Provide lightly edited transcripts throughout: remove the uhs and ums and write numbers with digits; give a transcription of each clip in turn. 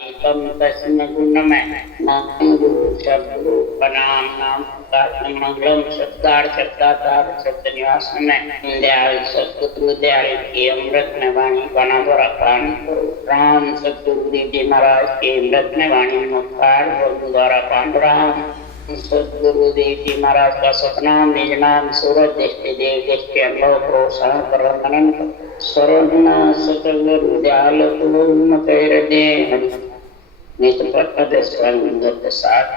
एकम तस्मै गुणमय नाम गुरु शब्द प्रणाम नाम का मंगलम शब्दार शब्दातार शब्द निवास में दयाल सतगुरु दयाल की अमृत में वाणी बना बड़ा पान राम सतगुरु जी महाराज के अमृत में वाणी मुखार और द्वारा पान राम सतगुरु देव जी महाराज का सतनाम निज नाम सूरज दृष्टि देव दृष्टि अनुभव को सहन करो मनन शरण सतगुरु दयाल तुम कर दे निष्पद संगत साथ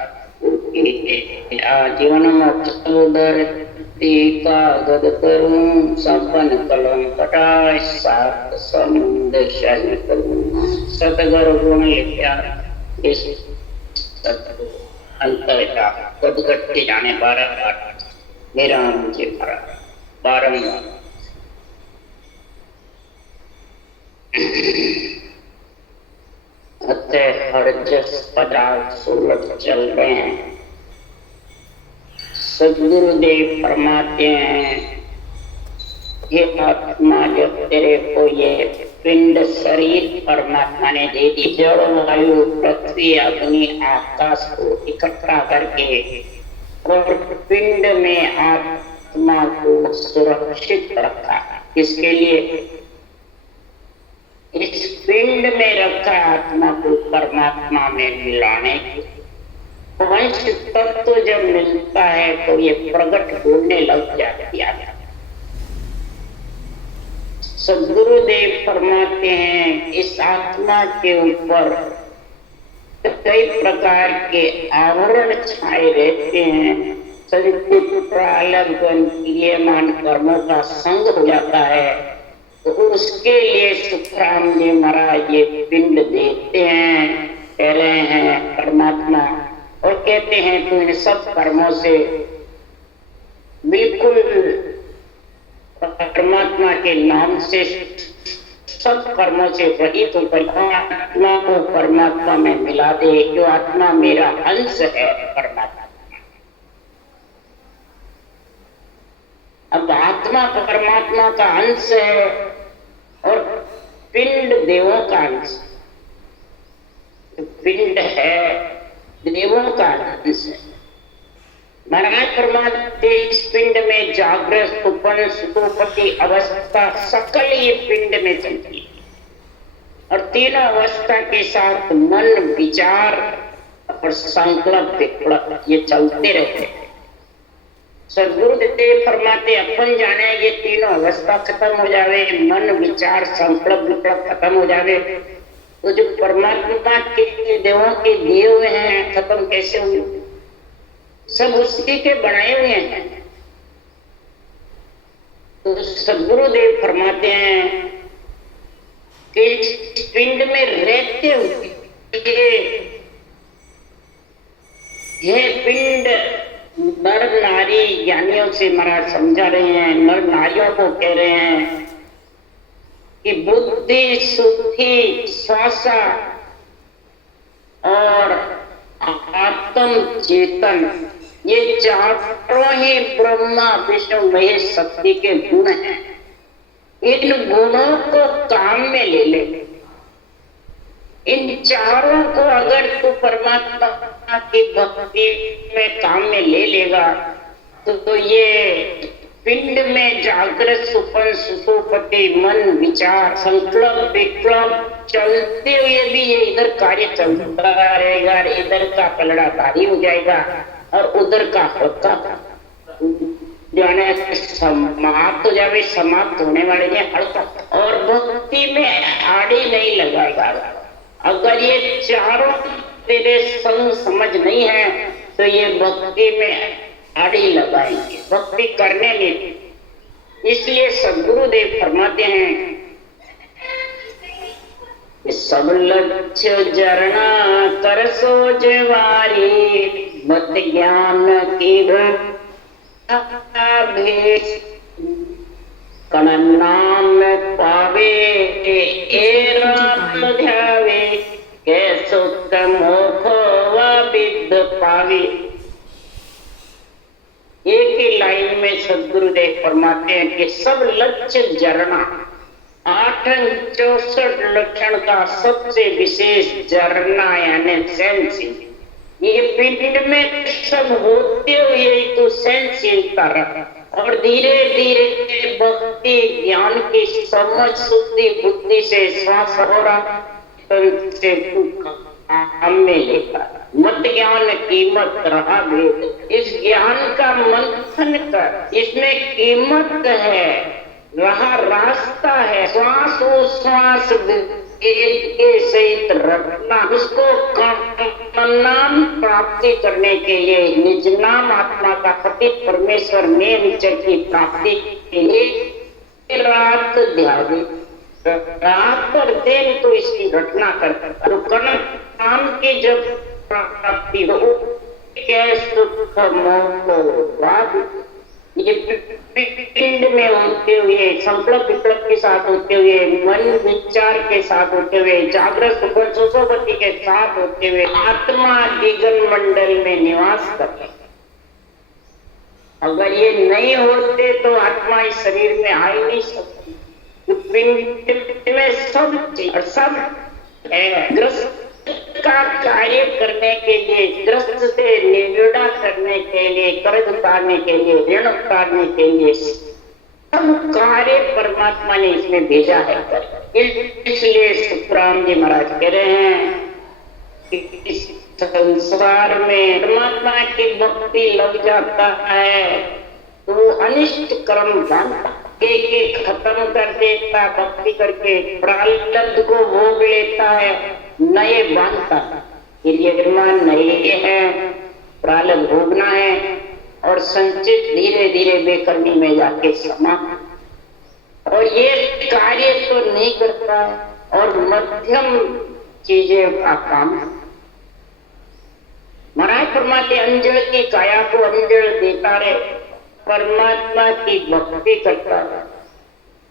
जीवन मोक्षोदर टीका गद करूं सपन कलम कटाय सात समुद्र शरण करूं सतगुरु गुण लिखा इस अंतर का गदगट्टे जाने बारंबार मेरा मुझे भरा बारंबार पदार्थ सुलभ चल रहे हैं। सदगुरुदेव फरमाते हैं ये आत्मा जो तेरे को ये पिंड शरीर परमात्मा ने दे दी जड़ वायु पृथ्वी अग्नि आकाश को इकट्ठा करके और पिंड में आत्मा को सुरक्षित रखा। इसके लिए इस पिंड में रखा आत्मा को परमात्मा में मिलाने की वंश तत्व जब मिलता है तो ये प्रकट होने लग जाती है। सदगुरुदेव फरमाते हैं इस आत्मा के ऊपर कई प्रकार के आवरण छाए रहते हैं। शरीर प्रालब्ध क्रियमान कर्मों का संग हो जाता है तो उसके लिए सुखराम जी महाराज ये पिंड देते हैं, कह रहे हैं परमात्मा, और कहते हैं तू इन सब कर्मों से बिल्कुल परमात्मा के नाम से सब कर्मों से रहित तो परमात्मा को परमात्मा में मिला दे। जो आत्मा मेरा अंश है परमात्मा। अब आत्मा परमात्मा का अंश है और पिंड देवों का अंश। पिंड है देवों का अंश है। महाराज परमात्मा इस पिंड में जागृत सुपन सुखोपति अवस्था सकल ये पिंड में चलती है और तीनों अवस्था के साथ मन विचार और संकल्प ये चलते रहते हैं। सदगुरुदेव फरमाते अपन जाने ये तीनों अवस्था खत्म हो जावे, मन विचार संकल्प खत्म हो जावे तो जो परमात्मा के देवों के दिए हुए हैं खत्म कैसे हुए? सब उसी के बनाए हुए हैं। तो सदगुरुदेव फरमाते हैं कि पिंड में रहते हुए ये पिंड नर नारी ज्ञानियों से महाराज समझा रहे हैं, नर नारियों को कह रहे हैं कि बुद्धि शुद्धि श्वासा और आत्म चेतन ये चारों ही ब्रह्मा विष्णु महेश शक्ति के गुण हैं। इन गुणों को काम में ले ले। इन चारों को अगर तू परमात्मा की भक्ति में काम में ले लेगा तो ये पिंड में जागृत सुपन सुखोपति मन विचार संकल्प विकल्प चलते हुए भी ये इधर कार्य चलता रहेगा, इधर का पलड़ा भारी हो जाएगा और उधर का होता जो है समाप्त हो जाए, समाप्त होने वाले में हल्का और भक्ति में आड़ी नहीं लगाएगा। अगर ये चारों तेरे संग समझ नहीं है तो ये भक्ति में आड़ी लगाएंगे, भक्ति करने में। इसलिए सदगुरुदेव फरमाते हैं सब लक्ष्य जरना कर सोजवारी मत ज्ञान की कण नाम पावे ध्यावे कैसो मोखो विद पावे। एक ही लाइन में सदगुरुदेव फरमाते हैं कि सब लक्ष्य जरना 64 लक्षण का सबसे विशेष झरना यानी सेंसिंग, ये पिंड में सब होते हुए तो सहनशीलता रहा और धीरे धीरे भक्ति ज्ञान की समझ शुद्धि बुद्धि से श्वास हो रहा से काम में लेकर मत ज्ञान कीमत रहा भेद। इस ज्ञान का मंथन कर, इसमें कीमत है, रहा रास्ता है, श्वास श्वास के सहित रखना, उसको नाम प्राप्ति करने के लिए निज नाम आत्मा का कथित परमेश्वर में विचर की प्राप्ति के लिए रात ध्यान, रात और दिन तो इसकी रचना करता, तो कर्ण नाम की जब प्राप्ति हो सुख मोह ये पिंड में होते हुए संकल्प विकल्प के साथ होते हुए मन विचार के साथ होते हुए जागृत सुखन सुसोपति के साथ होते हुए आत्मा दिगन मंडल में निवास करते। अगर ये नहीं होते तो आत्मा इस शरीर में आ ही नहीं सकती। पिंड में सब है, ग्रस्त का कार्य करने के लिए, ग्रस्त से निविदा करने के लिए, कर्ज उतारने के लिए, ऋण उतारने के लिए सब कार्य परमात्मा ने इसमें भेजा है। इसलिए सुखराम जी महाराज कह रहे हैं कि इस संसार में परमात्मा की भक्ति लग जाता है तो अनिष्ट कर्म जानता एक खत्म कर देता, भक्ति करके प्रारब्ध को भोग लेता है, नए बांधता, निर्माण नए है, प्रारब्ध भोगना है और संचित धीरे धीरे बेकर्मी में जाके समा, और ये कार्य तो नहीं करता और मध्यम चीजें का काम। महाराज फरमाते अंजल की काया को अंजल देता रहे, परमात्मा की भक्ति करता है,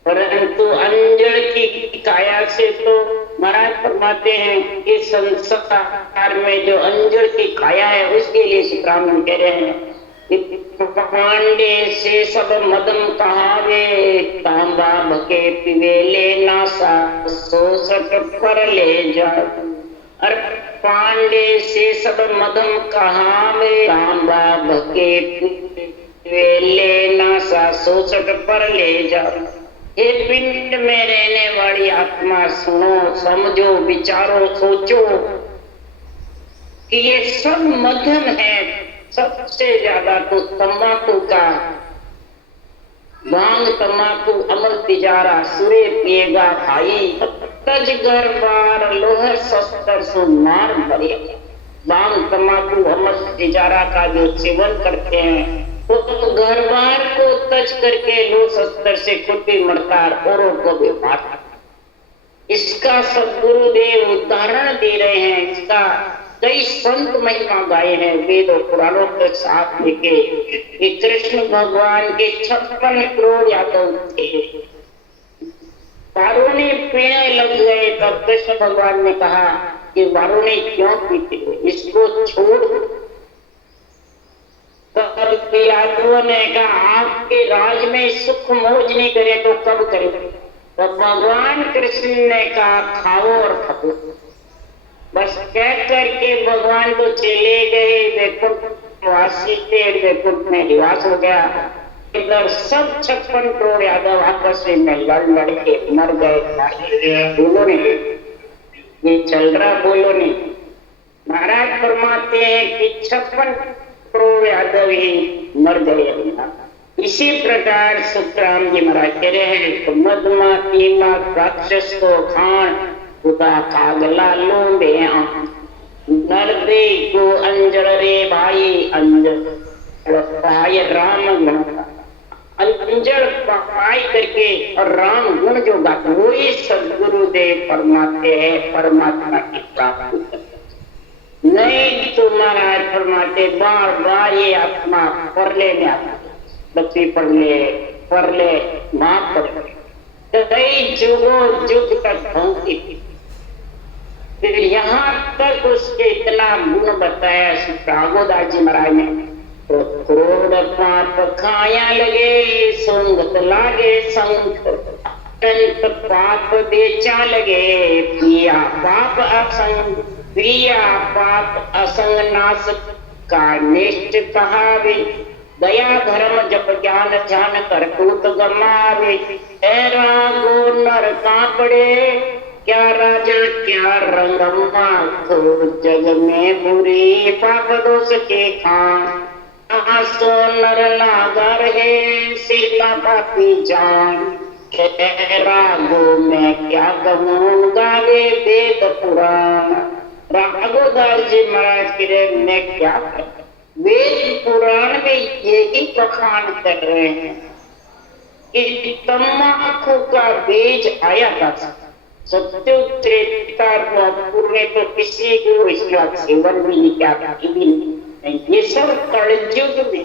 परंतु अंजल की काया से तो महाराज फरमाते हैं कि संसार में जो अंजल की काया है उसके लिए सुखराम कह रहे हैं पांडे से सब मदम कहावे, तांबा भके पिवे ले नासा, सोसट पर ले जा। और पांडे से सब मदम कहावे, तांबा भके पिवे ले नासा, सोसट पर ले जा। ये पिंड में रहने वाली आत्मा सुनो, समझो, विचारो, सोचो कि ये सब मध्यम है। सबसे ज्यादा तो तंबाकू का, भांग तंबाकू अमल तिजारा सुरे पिएगा भाई, तज घर बार लोह शस्त्र सु मार भरे। भांग तंबाकू अमल तिजारा का जो सेवन करते हैं तो घर बार को तज करके लोह शस्त्र से खुद भी मरता औरों को भी मारता। इसका सदगुरुदेव उदाहरण दे रहे हैं, इसका कई संत महिमा गाए हैं वेद और पुराणों के साथ लेके कि कृष्ण भगवान के 56 करोड़ यादव थे, वारुणी पीने लग गए तब कृष्ण भगवान ने कहा कि वारुणी क्यों पीते हो, इसको छोड़। तब यादवों ने कहा आपके राज में सुख मौज नहीं करे तो कब करे। तो भगवान कृष्ण ने कहा खाओ और खाओ। बस कह करके भगवान तो चले गए, वैकुंठ वासी थे, वैकुंठ में निवास हो गया। इधर सब 56 करोड़ यादव आपस में लड़ के मर गए। बोलो नहीं, ये चल रहा, बोलो नहीं। महाराज फरमाते हैं कि 56 करोड़ यादव ही मर गए। इसी प्रकार सुखराम जी महाराज कह रहे हैं तो मधमा पीमा राक्षस को खान खुदा कागला लोंबे नरदे को अंजर रे भाई अंजर पाय राम गुण, अंजर पाई करके और राम गुण जो गाते वही सदगुरुदेव परमात्मा है, परमात्मा की प्राप्ति। नहीं तो महाराज फरमाते बार बार ये आत्मा परले में आता, बच्ची परले माफ कर कई जुगों जुग तक भोंगती थी। फिर यहाँ तक उसके इतना गुण बताया राघोदास जी महाराज ने, तो करोड़ पाप खाया लगे संगत लागे संग, अनंत पाप बेचा लगे पिया पाप असंग, प्रिया पाप असंग नाश का निष्ठ कहावे, दया धर्म जप ज्ञान ध्यान करतूत गमावे, रागो नर कापड़े क्या राजा क्या रंगम्मा को, जग में बुरी पाप दोष के खान, आसो नर नागर है सीता पापी जान, रागो में क्या कहूँ गावे वेद पुराण, राघोदास जी महाराज के मैं क्या कहूं, वेद पुराण में यही बखान कर रहे हैं कि तम्बाकू का बीज आया था सत्युग त्रेता द्वापर में, तो किसी को इसका सेवन भी नहीं किया था, ये सब कलयुग में,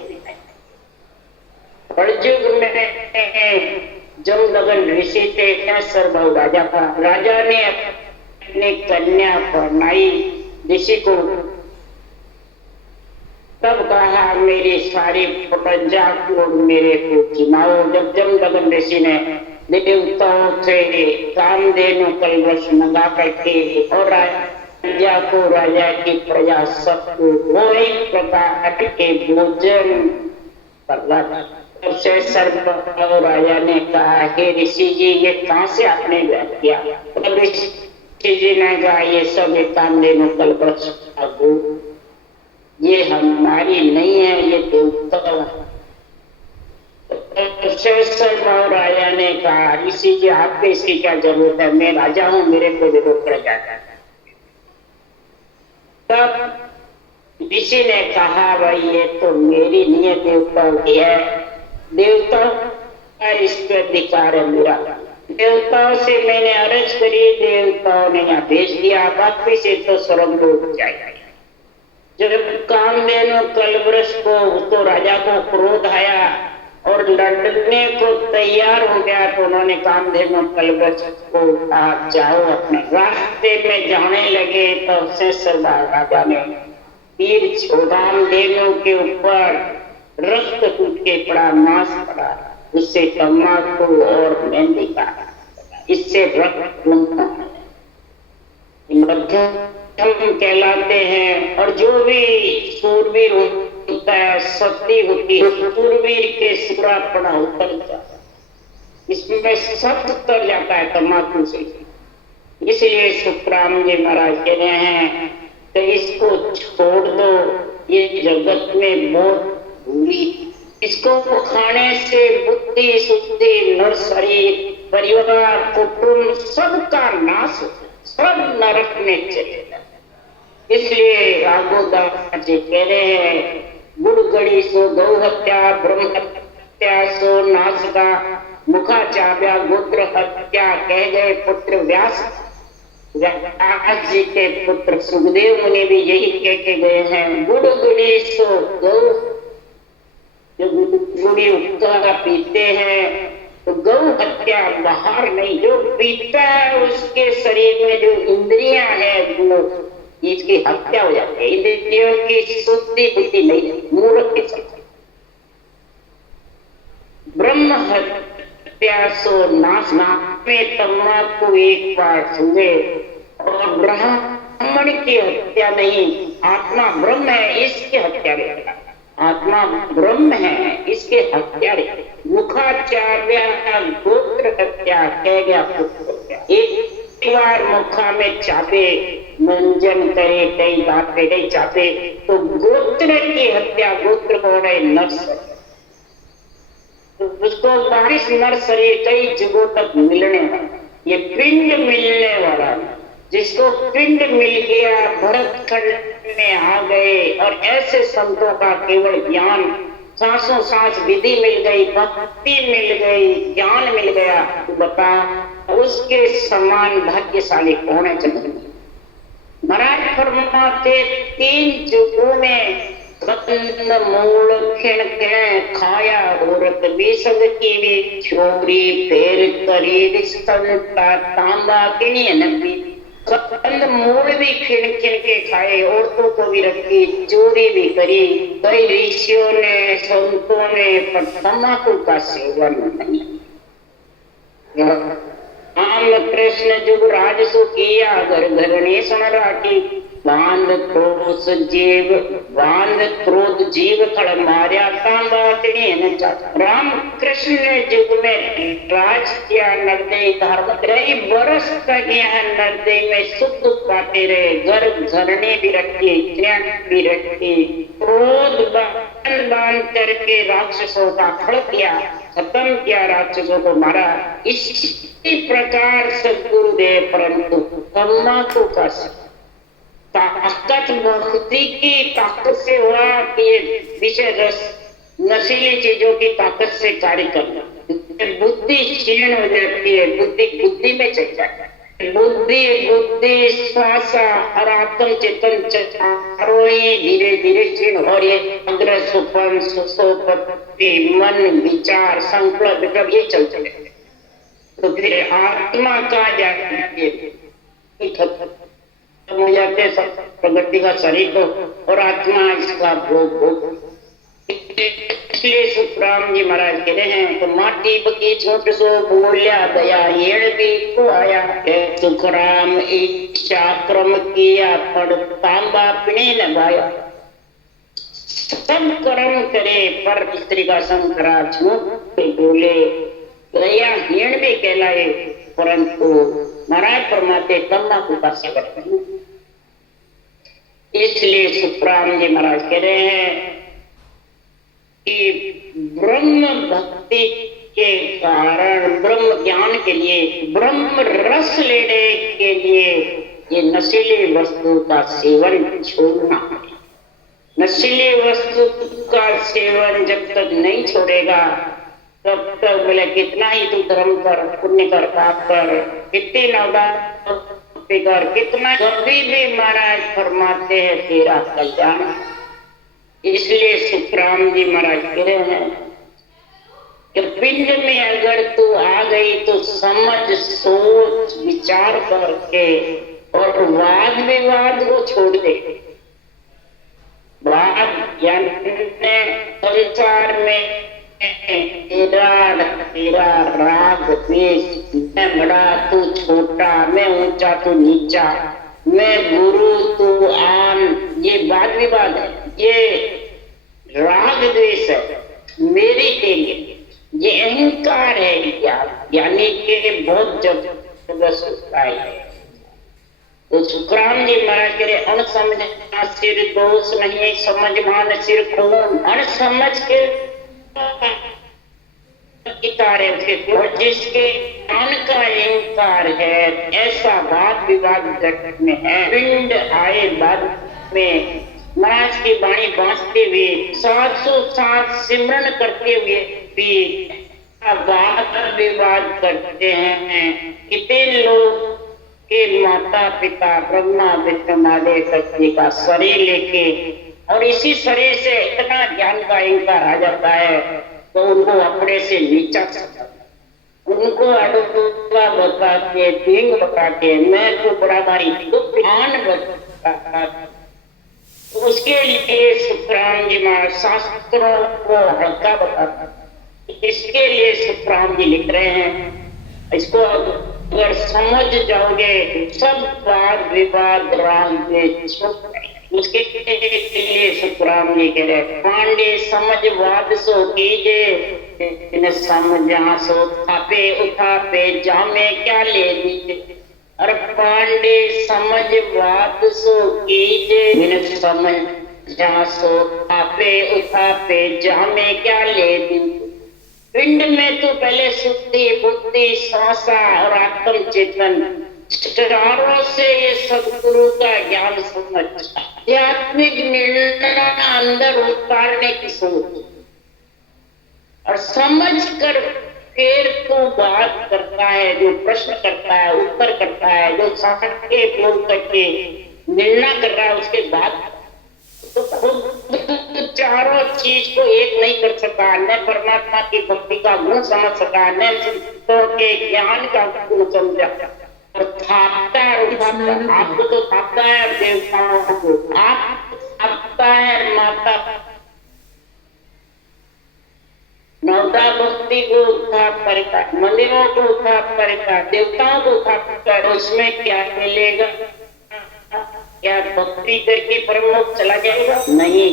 कलयुग में जमदग्न ऋषि थे सर्वभव राजा था, राजा ने अपनी कन्या पढ़ाई ऋषि को, तब कहा मेरी सारी प्रजा को मेरे को चुनाओ। जब जमदग्न ऋषि ने देवताओं से कामधेनु कलवश मंगा करके और राजा को राजा की प्रजा सबको वही प्रकार के भोजन करवा, से सर्व राजा ने कहा हे ऋषि जी ये कहाँ से आपने व्यक्त किया, ऋषि जी ने कहा ये सब कामधेनु कलवश, ये हमारी नहीं है, ये देवता राजा ने कहा ऋषि जी आपको इसकी क्या जरूरत है, मैं राजा हूँ, मेरे को जरूरत पड़ जाता है। तब ऋषि ने कहा भाई ये तो मेरी नहीं देवताओं की है, देवताओं का इस पर अधिकार है मेरा, देवताओं से मैंने अर्ज करी, देवताओं ने यहाँ भेज दिया, बाकी से तो स्वर्ग लोग जाएगा। जब कामधेनु कलवृक्ष को तो राजा को क्रोध आया और लड़ने को तैयार हो गया, तो उन्होंने कामधेनु कलवृक्ष को कहा जाओ अपने रास्ते में जाने लगे, तो शेषर राजा ने तीर कामधेनु के ऊपर रक्त टूट के पड़ा, मांस पड़ा, उससे तम्बाकू और मेहंदी का, इससे रक्त मध्यम कहलाते हैं। और जो भी सूरवीर होता है, शक्ति होती है, सूरवीर के सिरापड़ा उतर जाता है, इसमें सब उतर जाता है तम्बाकू से। इसलिए सुखराम जी महाराज कह रहे हैं तो इसको छोड़ दो, ये जगत में बहुत बुरी, इसको खाने से बुद्धि शुद्धि नर शरीर परिवार कुटुंब सबका नाश, सब नरक में चलेगा। इसलिए राघोदास जी कह रहे हैं गुड़गड़ी सो गौ हत्या, ब्रह्म हत्या सो नाशका, मुखा चाव्या गोत्र हत्या, कह गए पुत्र व्यास। व्यास जी के पुत्र सुखदेव मुनि भी यही कह के गए हैं, गुड़गड़ी सो गौ, जो गुड़ी उपका पीते हैं तो गौ हत्या बाहर नहीं, जो पीता है उसके शरीर में जो इंद्रियां है वो इसकी हत्या हो जाती है, इंद्रियों की शुद्धि बुद्धि नहीं, मूर्ख के साथ। ब्रह्म हत्या सो नाश, में तम्बाकू एक बार सुने, और ब्राह्मण की हत्या नहीं, आत्मा ब्रह्म है इसकी हत्या नहीं, आत्मा ब्रह्म है इसके हत्यारे। मुखाचार्य गोत्र हत्या कह गया, एक बार मुखा में चापे मंजन करे, कई बातें कई चापे, तो गोत्र की हत्या, गोत्र को रहे नर्स, तो उसको बारिश नर शरीर कई जगहों तक मिलने वाला, ये पिंड मिलने वाला, जिसको पिंड मिल गया भरत खंड में आ गए, और ऐसे संतों का केवल ज्ञान, सांसों सांस विधि मिल गई, भक्ति मिल गई, ज्ञान मिल गया, तो बता उसके समान भाग्यशाली कौन है जगत में। महाराज फरमाते तीन जुगों में कंद मूल खिण खिण खाया, औरत भी सब की भी छोरी, फेर करी संता तांबा किनी नबी, कंद मूल भी खिण खिण के खाए, औरतों को भी रखी, चोरी भी करी, कई ऋषियों ने संतों ने, पर तम्बाकू का सेवन नहीं। राम कृष्ण जुगराज सु किया घर घरने सुन राखी बांध क्रोध जीव खड़ मार्या राम कृष्ण ने युग में राज किया, नरदेय धर्म कई बरस तक यहाँ नरदेय में सुख पाते रहे, घर घरने भी रखे, भी रखे, क्रोध बांध करके राक्षसों का खड़ किया, खत्म किया, राक्षसों को मारा। इसी प्रकार सदगुरुदेव परंतु तम्बाकू का ताकत भक्ति की ताकत से हुआ कि ये विषय रस नशीली चीजों की ताकत से कार्य करना, बुद्धि क्षीण हो जाती है, बुद्धि में चल जाता है, बुद्धि श्वास और आत्म चेतन चारों ही धीरे धीरे क्षीण, और ये अग्र सुपन सुसोपति मन विचार संकल्प ये चलते रहते, तो फिर आत्मा का जाती हो जाते सब प्रगति का शरीर को, और आत्मा इसका भोग। इसलिए सुखराम जी महाराज कह रहे हैं तो माटी बकी छोट सो बोलिया गया येड़ भी को आया, सुखराम इच्छा क्रम किया पड़ तांबा पिने लगाया, सब कर्म करे पर स्त्री का संकरा झूठ बोले गया हेड़ भी कहलाए, परंतु महाराज फरमाते तंबाकू का सेवन। इसलिए सुखराम जी महाराज कह रहे हैं कि ब्रह्म भक्ति के कारण, ब्रह्म ज्ञान के लिए, ब्रह्म रस लेने के लिए ये नशीली वस्तु का सेवन छोड़ना है। नशीली वस्तु का सेवन जब तक नहीं छोड़ेगा तब तक बोले कितना ही तू धर्म कर, पुण्य कर, पाप कर, कितनी नवदान कर, कितना, कभी भी महाराज फरमाते हैं तेरा कल्याण। इसलिए सुखराम जी महाराज कह रहे हैं कि पिंड में अगर तू आ गई तो समझ सोच विचार करके और वाद विवाद को छोड़ दे। वाद यानी संसार में तेरा राग द्वेष, मैं बड़ा तू छोटा, मैं ऊंचा तू नीचा, मैं गुरु तू आन, ये वाद विवाद है, ये राग द्वेष है, मेरी तेरी, ये अहंकार है, यानी कि बहुत जबरदस्त है। तो सुखराम जी महाराज कह रहे अणसमझना सिर दोष नहीं, समझमान सिर खून, अणसमझ के है उसके, जिसके ज्ञान का अहंकार है, ऐसा वाद विवाद जगत में है। पिंड आए बाद में महाराज की वाणी बांसते हुए 707 सिमरन करते हुए भी वाद विवाद करते हैं। कितने लोग के माता पिता ब्रह्मा विष्णु महादेव शक्ति का शरीर लेके, और इसी शरीर से इतना ज्ञान का अहंकार आ जाता है तो उनको अपने से नीचा, उनको अड़ुआ बता के, ढींग बता के, मैं तो बड़ा भारी ध्यान बता, उसके लिए सुखराम जी महाराज शास्त्रों को हल्का बताता। इसके लिए सुखराम जी लिख रहे हैं, इसको अगर समझ जाओगे सब वाद विवाद राग उसके लिए सुखराम जी कह रहे पांडे समझ वाद सो कीजे, समझा सो थापे उठापे जामे क्या ले दीजिए। और पांडे समझ वाद सो कीजे, समझा सो थापे उठापे जामे क्या ले दीजिए। पिंड में तो पहले शुद्धि बुद्धि श्वासा और आत्म चेतन चारों से ये सदगुरु का ज्ञान समझ, आध्यात्मिक निर्णय अंदर उतारने की सोच, और समझ कर फिर तो बात करता है, जो प्रश्न करता है, उत्तर करता है, जो साके बोल करके निर्णय कर रहा है, उसके बाद तो खुद चारों चीज को एक नहीं कर सका, न परमात्मा की भक्ति का गुण समझ सका, न संतों के ज्ञान का गुण समझा, और थापता है, उठाता, आपको तो थापता है देवताओं को, आप थापता है माता नवदा भक्ति को उत्थाप करेगा, मंदिरों को उत्थाप करेगा, देवताओं को उत्थाप करेगा, उसमें क्या मिलेगा? क्या भक्ति करके परमलोक चला जाएगा? नहीं।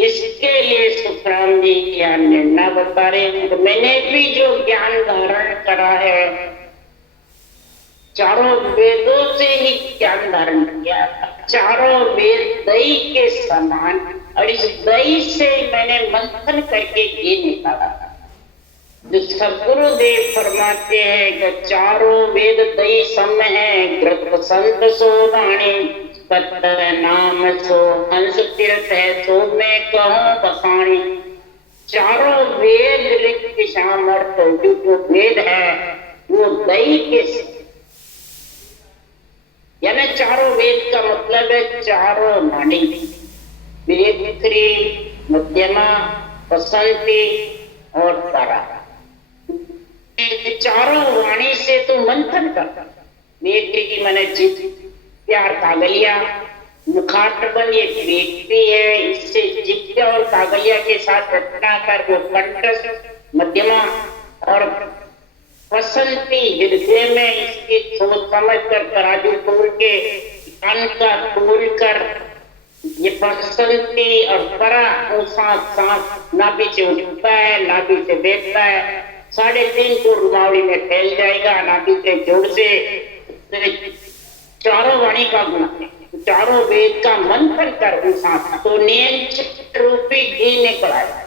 इसके लिए सुखराम जी क्या निर्णय बता रहे हैं। तो मैंने भी जो ज्ञान धारण करा है, चारों वेदों से ही ज्ञान धारण किया, चारों वेद दही के समान, और इस दही से मैंने मंथन करके घी निकाला। जो सदगुरुदेव फरमाते हैं कि चारों वेद दही सम है, ग्रत संत सो वाणी, नाम सो हंस तीर्थ है, सो मैं कहूँ बखानी। चारों वेद ऋग सामर्थ, जो वेद है वो दही के, यानी चारों वेद का मतलब है चारों वाणी, विरेत्री, मध्यमा, बसंती और परा। चारों वाणी से तो मंथन करता। वेत्री मैंने जीत, प्यार कागलिया, मुखाटबंद ये वेत्री है, इससे जिज्ञा और कागलिया के साथ रचना कर वो कंठस्थ, मध्यमा और बसंती हृदय में इसकी सोच समझ कर तराजू तोड़ के, कान का तोड़ कर ये बसंती और परा सांस सांस नाभि से उठता है, नाभि से बैठता है, 3.5 फुट रुमावड़ी में फैल जाएगा, नाभि के जोड़ से चारों वाणी का गुण, चारों वेद का मंथन कर सांस तो नियंत्रित रूपी घी निकल आएगा।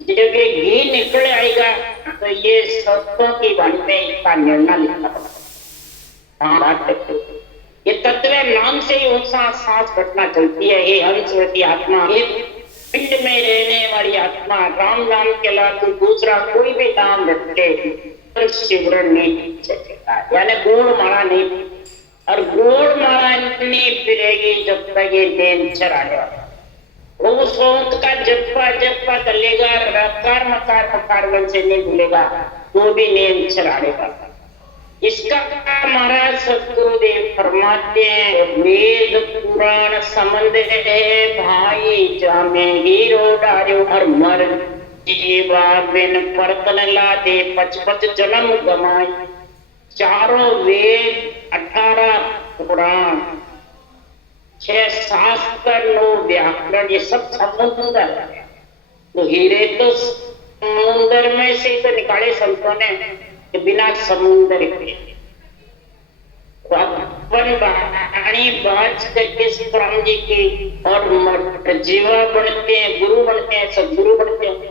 जब ये घी निकल आएगा तो ये शब्दों की वाणी में इसका निर्णय लिखना पड़ेगा। ये तत्व नाम से ही सांस घटना चलती है। ये हंसवती आत्मा, ये पिंड में रहने वाली आत्मा, राम नाम के अलावा दूसरा कोई भी नाम रखे शिवरण नहीं चलेगा, यानी गोड़ माला नहीं, और गोड़ माला नहीं फिरेगी जब तक ये देन चढ़ाएगा। वो सोच का जप्पा कर लेगा, रकार मकार वन से नहीं भूलेगा, वो भी नेम चढ़ाएगा। इसका महाराज सदगुरुदेव फरमाते हैं, वेद पुराण संबंध है भाई, जामे हीरो डारो हर मर जीवा बिन परतन लादे 55 जन्म गमाई। चारों वेद, 18 पुराण, 6 शास्त्र, 9 व्याकरण, ये सब समुद्र है। तो हीरे तो समुद्र में से तो निकाले संतों ने, बिना समुद्र के अपन वाणी बाज करके सुखराम जी की और जीवा बनते हैं, गुरु बनते हैं, सदगुरु बनते हैं।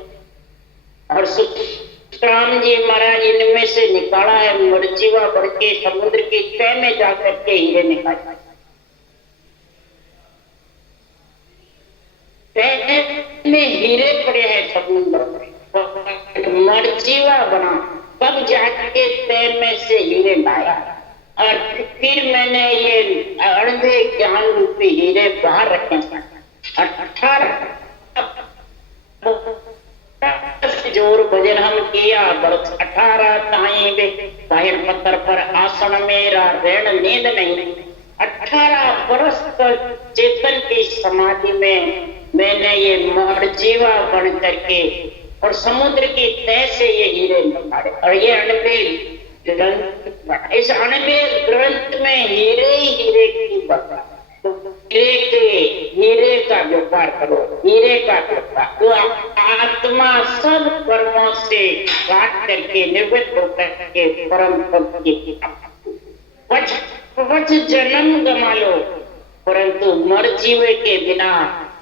और सुखराम जी महाराज इनमें से निकाला है, मरजीवा बढ़ के समुद्र की तह में जाकर के हीरे निकाले। तह में हीरे पड़े हैं समुद्र में, मरजीवा बना, तब जाके तह में से हीरे लाया। और फिर मैंने ये अर्धे ज्ञान रूपी हीरे बाहर रखे। 18 जोर भजन हम किया, बरस 18 ताई बाहर पत्थर पर आसन मेरा ऋण नींद नहीं। 18 बरस तक चेतन की समाधि में मैंने ये मरजीवा बन करके और समुद्र की तह से ये हीरे निकाले। और ये अनबेल ग्रंथ, इस अनबेल ग्रंथ में हीरे ही हीरे की बता, तो हीरे का व्यापार करो, हीरे का व्यापार। तो आत्मा सब कर्मों से काट करके निर्वृत्त होकर के परम पद की 55 जन्म गमा लो, परंतु मरजीवे के बिना,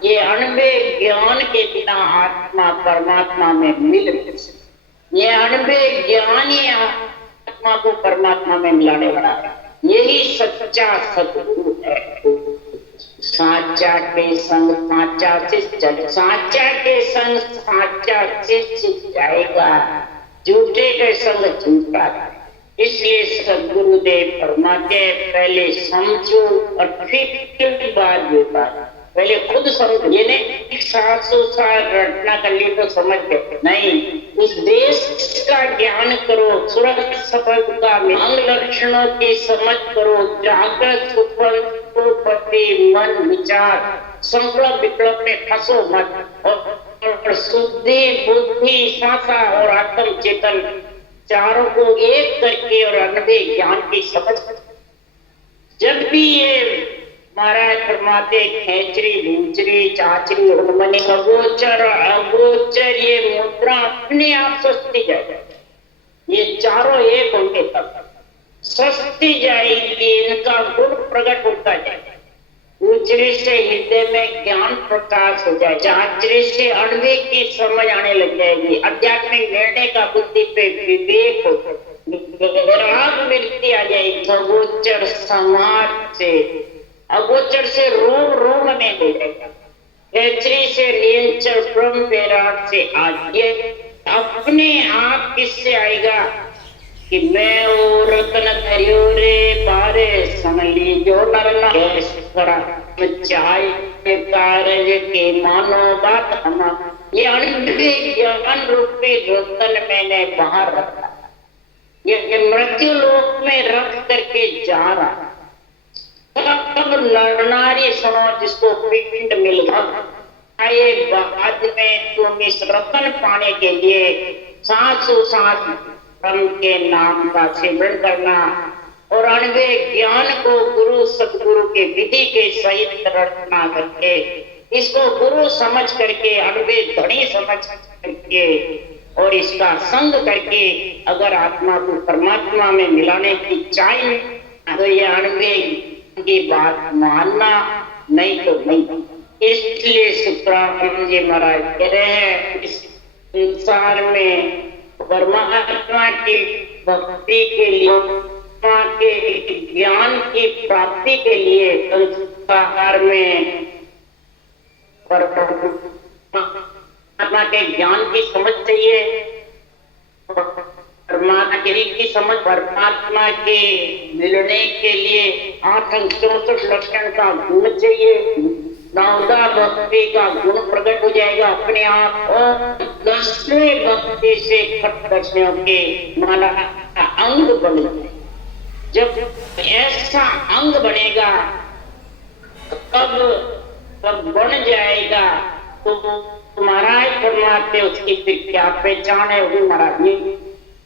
ये अणबे ज्ञान के बिना आत्मा परमात्मा में मिल नहीं सकती। ये अणबे ज्ञान ही आत्मा को परमात्मा में मिलाने वाला है। यही सच्चा सतगुरु है। साचा के संग साचा शिष्य, साचा के संग साचा शिष्य जाएगा, झूठे के संग झूठा। इसलिए सदगुरुदेव फरमाते पहले समझो और फिर बाद विवाद। पहले खुद समझो, ये नहीं 700 साल रटना कर ली तो समझ गए, नहीं, उस देश का ज्ञान करो, सुरत सफल का अंग लक्षणों की समझ करो, जागृत सुपति मन विचार संकल्प विकल्प में फंसो मत, और और शुद्धि बुद्धि श्वासा और आत्म चेतन चारों को एक करके और अनबे ज्ञान की समझ, जब भी ये महाराज फरमाते खेचरी भूचरी चाचरी मनी अगोचर अगोचर ये मुद्रा अपने आप सस्ती जाएगी, ये चारों एक होंगे तब सस्ती जाएगी, इनका गुण प्रकट होता जाएगा। उचरे से हृदय में ज्ञान प्रकाश हो जाए, चाचरे से अणवे की समझ आने लग जाएगी, आध्यात्मिक निर्णय का बुद्धि पे विवेक हो, राग वृत्ति आ जाएगी। अगोचर समाज से, अगोचर से रोम रोम में ले जाएगा, खेचरी से नियंचर ब्रह्म विराट से आगे अपने आप किससे आएगा कि मैं ओ रतन धरियो रे पारे समली जो नरना चाय के कारज के मानो बात हम, ये अनंत ज्ञान रूपी रतन मैंने बाहर रखा, ये मृत्यु लोक में रख करके जा रहा। तब नरनारी सुनो जिसको पिंड मिल गया, ये बाद में तुम इस रतन पाने के लिए सासु सास ब्रह्म के नाम का सिमरन करना और अणवे ज्ञान को गुरु सतगुरु के विधि के सहित रटना करके, इसको गुरु समझ करके अणवे धनी समझ करके और इसका संग करके अगर आत्मा को परमात्मा में मिलाने की चाहे तो ये अणवे की बात मानना, नहीं तो नहीं। इसलिए सुखराम जी महाराज कह रहे हैं इस संसार में परमात्मा की भक्ति के लिए, के ज्ञान की प्राप्ति के लिए संसार में परमात्मा के ज्ञान की समझ चाहिए, परमात्मा की समझ, परमात्मा के मिलने के लिए 8 64 लक्षण का गुण चाहिए, 9 भक्ति का गुण प्रकट हो जाएगा अपने आप, और 10वें भक्ति से खट दर्शनों के माना अंग बन जाए। जब ऐसा अंग बनेगा तब बन जाएगा तो महाराज फरमाते उसकी फिर क्या पहचान है, वो महाराज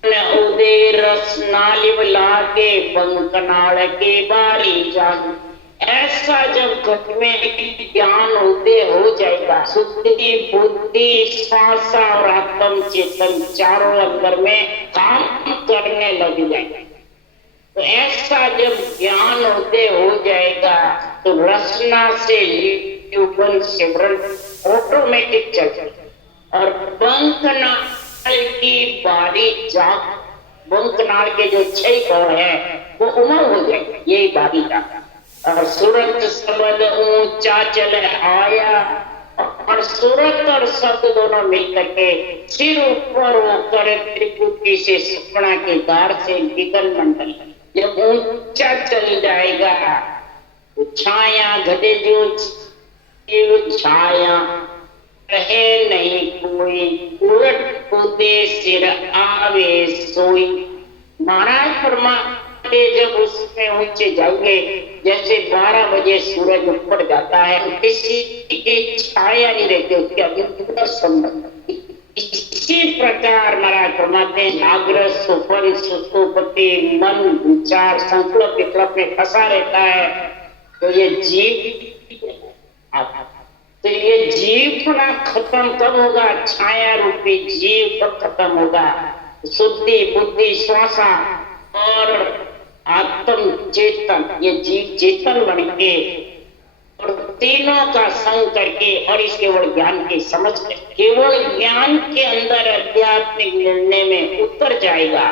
उदय रस नालिव लागे बंकनाल के बारी जान, ऐसा जब घट में ज्ञान उदय हो जाएगा, शुद्धि बुद्धि श्वासा और आत्म चेतन चारों अंदर में काम करने लग जाएगा। तो ऐसा जब ज्ञान उदय हो जाएगा तो रचना से सिमरन ऑटोमेटिक चल जाएगा और बंकनाल की बारी जाग, बंकनाल के जो 6 कौड़ है वो उमंग हो जाएगा, यही बारी जाग। और सूरत शब्द ऊंचा चल आया, और सूरत और शब्द दोनों मिलकर के सिर ऊपर होकर त्रिपुटी से सपना के द्वार से गगन मंडल जब ऊंचा चल जाएगा तो छाया घटे जो छाया रहे नहीं कोई, उलट कूदे सिर आवे सोई। महाराज फरमाते जब उसमें ऊंचे जाओगे, जैसे 12 बजे सूरज ऊपर जाता है, किसी की छाया नहीं रहती उसके अभी संबंध। इसी प्रकार महाराज फरमाते हैं जागृत सुपन सुसुप्ति मन विचार संकल्प विकल्प में फंसा रहता है, तो ये जीव, तो ये जीवना खत्म कब होगा, छाया रूपी जीव कब खत्म होगा, शुद्धि बुद्धि श्वासा और आत्म चेतन, ये जीव चेतन बन के और तीनों का संग करके और इस केवल ज्ञान की समझ के केवल ज्ञान के अंदर आध्यात्मिक निर्णय में उतर जाएगा,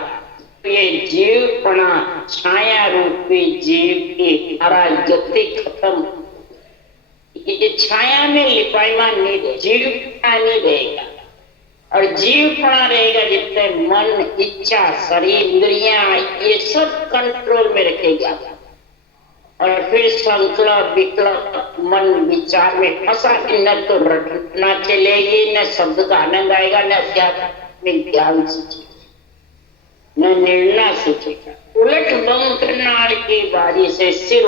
तो ये जीवपना छाया रूपी जीव की सारा गति खत्म, ये छाया में लिपायमान नहीं, जीवपना नहीं रहेगा। और जीवपना रहेगा जितने मन इच्छा शरीर इंद्रियां ये सब कंट्रोल में रखेगा, और फिर संकल्प विकल्प मन विचार में फंसा, न तो रटना चलेगी, न शब्द का आनंद आएगा, न आध्यात्मिक ज्ञान सीखेगा, न निर्णय सीखेगा। उलट बंकनाल की बारी से सिर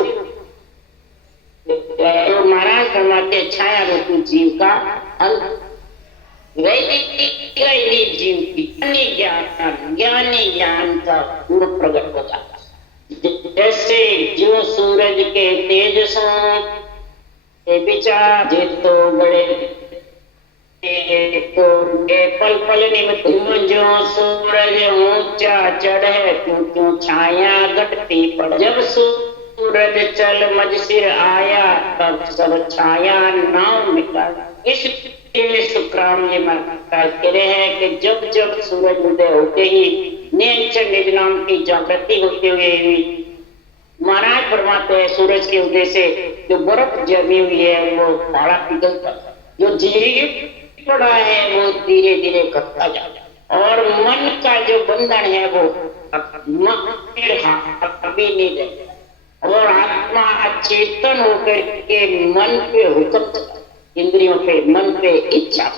तो महाराज फरमाते छाया रूपी जीव का अंत रहेगा ही नहीं जीव की। ज्ञानी ज्ञान का पूर्ण प्रकट होगा। जैसे जो सूरज के तेज से विचार जे तो बड़े तो पल पल निमित्त जो सूरज ऊंचा चढ़े क्यों छाया घटती पड़। जब सूरज चल मझ सिर आया तब सब छाया नाव मिटा। इसलिए सुखराम जी महाराज कह रहे हैं कि जब जब सूरज उदय होते ही निरंजन निज नाम की जागृति होते हुए महाराज फरमाते हैं सूरज के उदय से जो बर्फ जमी हुई है वो पारा पिघलता, जो जीव पड़ा है वो धीरे धीरे घटता जाता, और मन का जो बंधन है वो अभी नहीं रहता, और आत्मा चेतन होकर के मन पे हुक्म, इंद्रियों पे, मन पे, इच्छा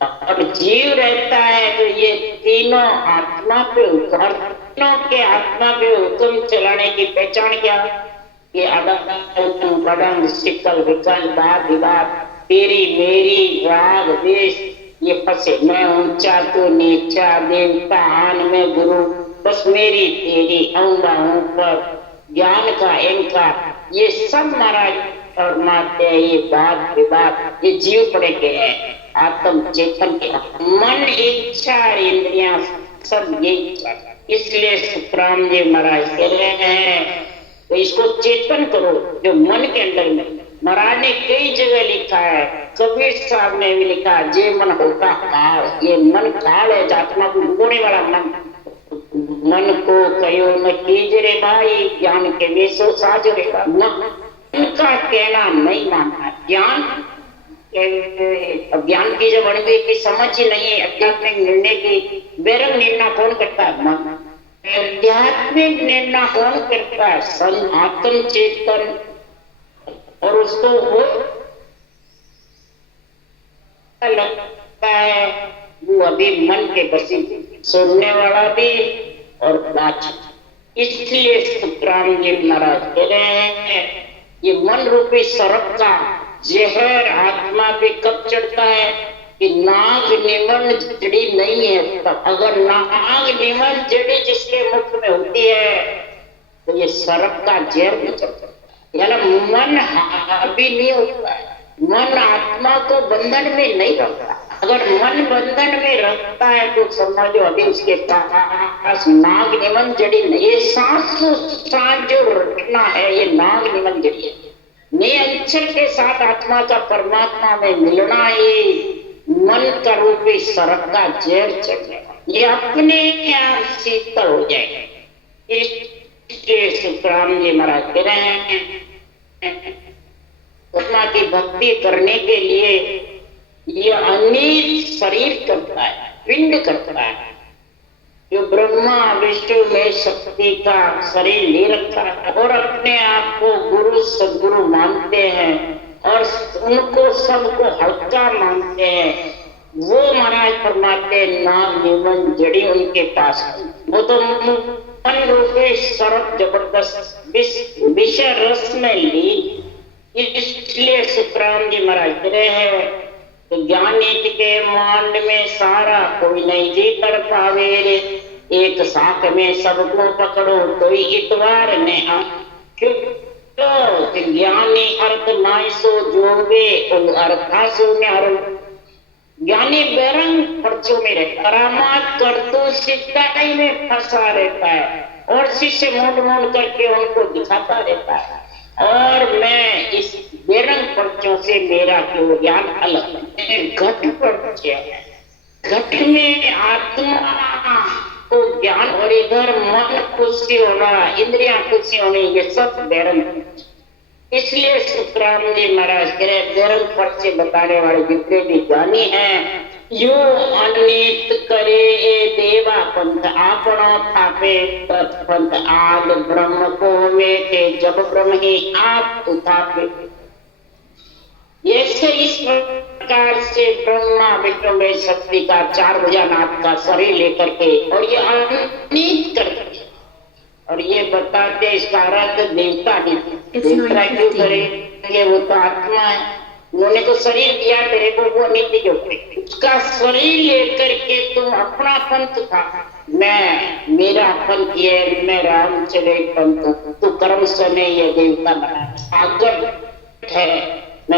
और जीव रहता है। तो ये तीनों आत्मा पे हुक्म, तीनों के आत्मा पे हुक्म चलाने की पहचान क्या? ये अडंग बडंग सिकल विकल वाद विवाद, तेरी मेरी राग देश ये फंसे। मैं ऊंचा तो नीचा, देवता आन में गुरु, बस मेरी तेरी औंधा ऊपर, ज्ञान का इनका, ये सब महाराज फरमाते हैं। ये वाद विवाद ये जीव पड़े के हैं, आत्म चेतन के मन इच्छा इंद्रियां सब ये। इसलिए सुखराम जी महाराज कह रहे हैं तो इसको चेतन करो जो मन के अंदर में। महाराज ने कई जगह लिखा है, कबीर साहब ने भी लिखा, जे मन होता काल, ये मन काल है, आत्मा को डूबने वाला मन। मन को कहो न कीजरे भाई, ज्ञान के वेशो साजरेगा। उनका कहना नहीं मानना, ज्ञान ज्ञान की जब अणुए की समझ ही नहीं, आध्यात्मिक निर्णय की बेरंग निर्णय कौन करता है? आध्यात्मिक निर्णय कौन करता है? आत्म चेतन, और उसको वो लगता है वो अभी मन के बसी, सुनने वाला भी और बात। इसलिए सुखराम जी महाराज कह रहे हैं ये मन रूपी सर्प का जहर आत्मा पे कब चढ़ता है कि नाग निमन जड़ी नहीं है तब। अगर नाग निमन जड़ी जिसके मुख में होती है तो ये सर्प का जहर नहीं चढ़ता, यानी मन हावी नहीं होता है, मन आत्मा को बंधन में नहीं रखता। अगर मन बंधन में रखता है तो समझो अभी उसके पास नाग निमन जड़ी नहीं। ये सांस जो रखना है ये नाग निमन जड़ी है। नियंत्रण के साथ आत्मा का परमात्मा में मिलना ही मन का रूपी सर्प का जहर चढ़ने, ये अपने आप शीतल हो जाएगा। इसलिए सुखराम जी महाराज कह रहे हैं आत्मा की भक्ति करने के लिए ये अनेक शरीर करता है, पिंड करता है। जो ब्रह्मा विष्णु में शक्ति का शरीर ले रखा है और अपने आप को गुरु सदगुरु मानते हैं और उनको सबको हल्का मानते हैं, वो महाराज फरमाते नाग निमन जड़ी उनके पास। वो तो मन रूपे सर्प जबरदस्त विषय रस में ली। इसलिए सुखराम जी महाराज कह रहे हैं तो ज्ञानी के मांड में सारा कोई नहीं जी कर पावे रे, एक साथ में सबको पकड़ो कोई इतवार ने आ। तो ज्ञानी अर्थ मायसो जोगे अर्था शून्य हर। ज्ञानी बेरंग पर्चों में रहता, करामात कर तो सिद्धाई में फंसा रहता है और शिष्य मोड़ मोड़ करके उनको दिखाता रहता है। और मैं इस बेरंग पर्चों से मेरा क्यों ज्ञान अलग है। घट पर्चे है, घट में आत्मा को ज्ञान और इधर मन खुशी होना, इंद्रियां खुशी होनी, ये सब बेरंग। इसलिए सुखराम जी महाराज कह रहे बेरंग पर्चे बताने वाले जितने भी ज्ञानी हैं यो अनित करे ए देवा पंथ आपनो थापे तत्पंथ आद ब्रह्म को वेते जब ब्रह्म ही आप उठापे। ऐसे इस प्रकार से ब्रह्मा विष्णु में शक्ति का 4 भुजानाथ का शरीर लेकर के और ये अनित करके और ये बताते इसका अर्थ देवता नहीं, देवता क्यों करेंगे, वो तो आत्मा है। उन्होंने तो शरीर दिया तेरे को, वो अनित्य के ऊपर उसका शरीर लेकर के तुम अपना पंथ था, मैं मेरा पंथ ये, मैं राम चले पंथ, तू कर्म से नहीं ये देवता बना। आगत है